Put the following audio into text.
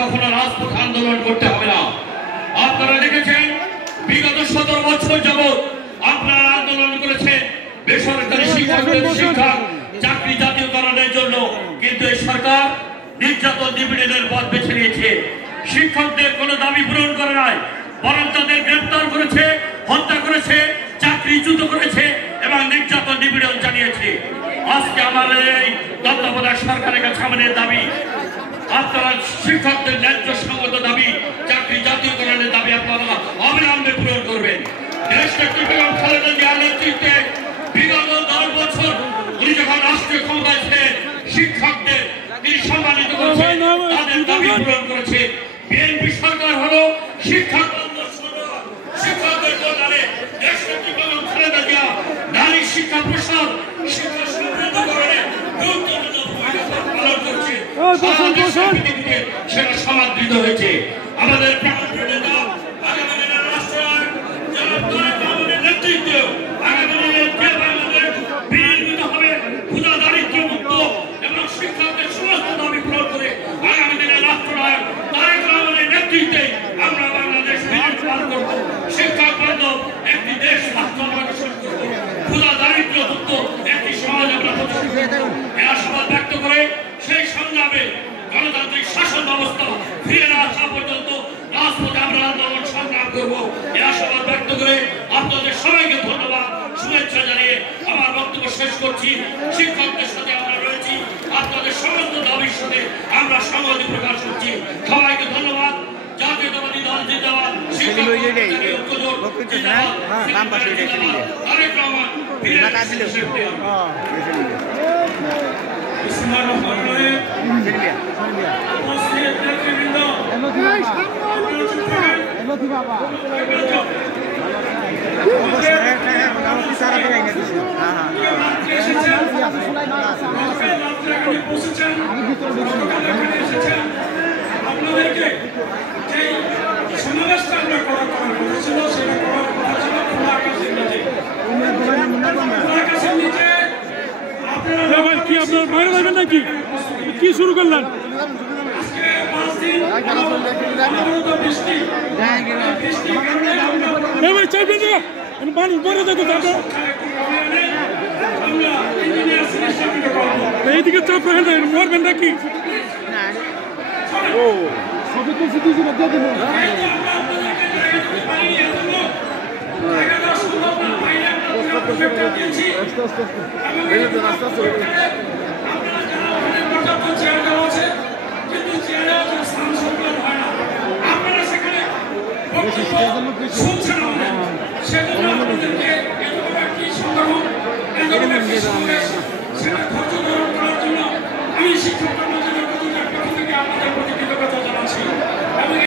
কখনো রাজপথ আন্দোলন করতে হবে না। আপনারা দেখেছেন বিগত 17 বছর যাবৎ আপনারা আন্দোলন করেছেন বেসরকারি শিক্ষকদের শিক্ষা চাকরি জাতীয়করণের জন্য, কিন্তু এই সরকার নির্যাতন নিপীড়নের পথ বেছে নিয়েছে। শিক্ষকদের কোনো দাবি পূরণ করে নাই, বরং তাদের গ্রেফতার করেছে, হত্যা করেছে, চাকরিচ্যুত করেছে এবং নির্যাতন নিপীড়ন জানিয়েছে। আজকে আমাদের এই তত্ত্বাবধায়ক সরকারের কাছে আমাদের দাবি, আপনারা শিক্ষকদের ন্যায্য সঙ্গত দাবি চাকরি জাতীয়করণের দাবি আপনারা অবিলম্বে পূরণ করবেন। দেশনেত্রী বেগম খালেদা জিয়ার নেতৃত্বে বিগত 10 বছর উনি যখন রাষ্ট্রীয় ক্ষমতায় ছিলেন শিক্ষকদের তিনি সম্মানিত করেছেন, তাদের দাবি পূরণ করেছে। বিএনপি সরকার হলো শিক্ষক শিক্ষকদের কল্যাণে দেশনেত্রী বেগম খালেদা জিয়া নারী শিক্ষা প্রসার শিক্ষা সমৃদ্ধকরণে গুরুত্বপূর্ণ ভূমিকা পালন করছে। সেটা সমাদৃত হয়েছে। আমাদের নেতৃত্বে আগামী দিনে বাংলাদেশ বিনির্মিত হবে ক্ষুধা দারিদ্র্য মুক্ত এবং শিক্ষকদের সমস্ত দাবি পূরণ করে আগামী দিনে রাষ্ট্রনায়ক তারেক রহমানের নেতৃত্বে আমরা বাংলাদেশ বিনির্মাণ করব, শিক্ষক বান্ধব একটি দেশ রাষ্ট্র গঠন করব, ক্ষুধা দারিদ্র্য মুক্ত একটি সমাজ আমরা প্রতিষ্ঠিত করব। এই আশাবাদ ব্যক্ত করে সেই সংগ্রামে গণতান্ত্রিক শাসন ব্যবস্থা ফিরে না আসা পর্যন্ত রাজপথে আমরা আন্দোলন সংগ্রাম করব। এই আশাবাদ ব্যক্ত করে আপনাদের সবাইকে ধন্যবাদ শুভেচ্ছা জানিয়ে আমার বক্তব্য শেষ করছি। শিক্ষকদের সাথে আমরা রয়েছি, আপনাদের সমস্ত দাবির সাথে আমরা সংহতি প্রকাশ করছি। সবাইকে ধন্যবাদ। জাতীয়তাবাদী দল জিন্দাবাদ, শিক্ষক ঐক্যজোট জিন্দাবাদ, তারেক রহমান ফিরে আসছে। আপনাদেরকে যে সমাবেশটা আমরা করার কথা ছিল সেটা করার কথা ছিল খোলা আকাশের নিচে। খোলা আকাশের নিচে আপনারা কি আপনার বাইরে যাবেন নাকি কি শুরু করলেন? আজকে 5 দিন বৃষ্টি চাইবেন না মানুষ বড় যেতে যাবো আমরা ইঞ্জিনিয়ার সিলেকশনটা করব। এইদিকে চাপ রাখেন মরবেন নাকি? ও সবই তো সিটিজি মধ্যে দিন আমি শিক্ষক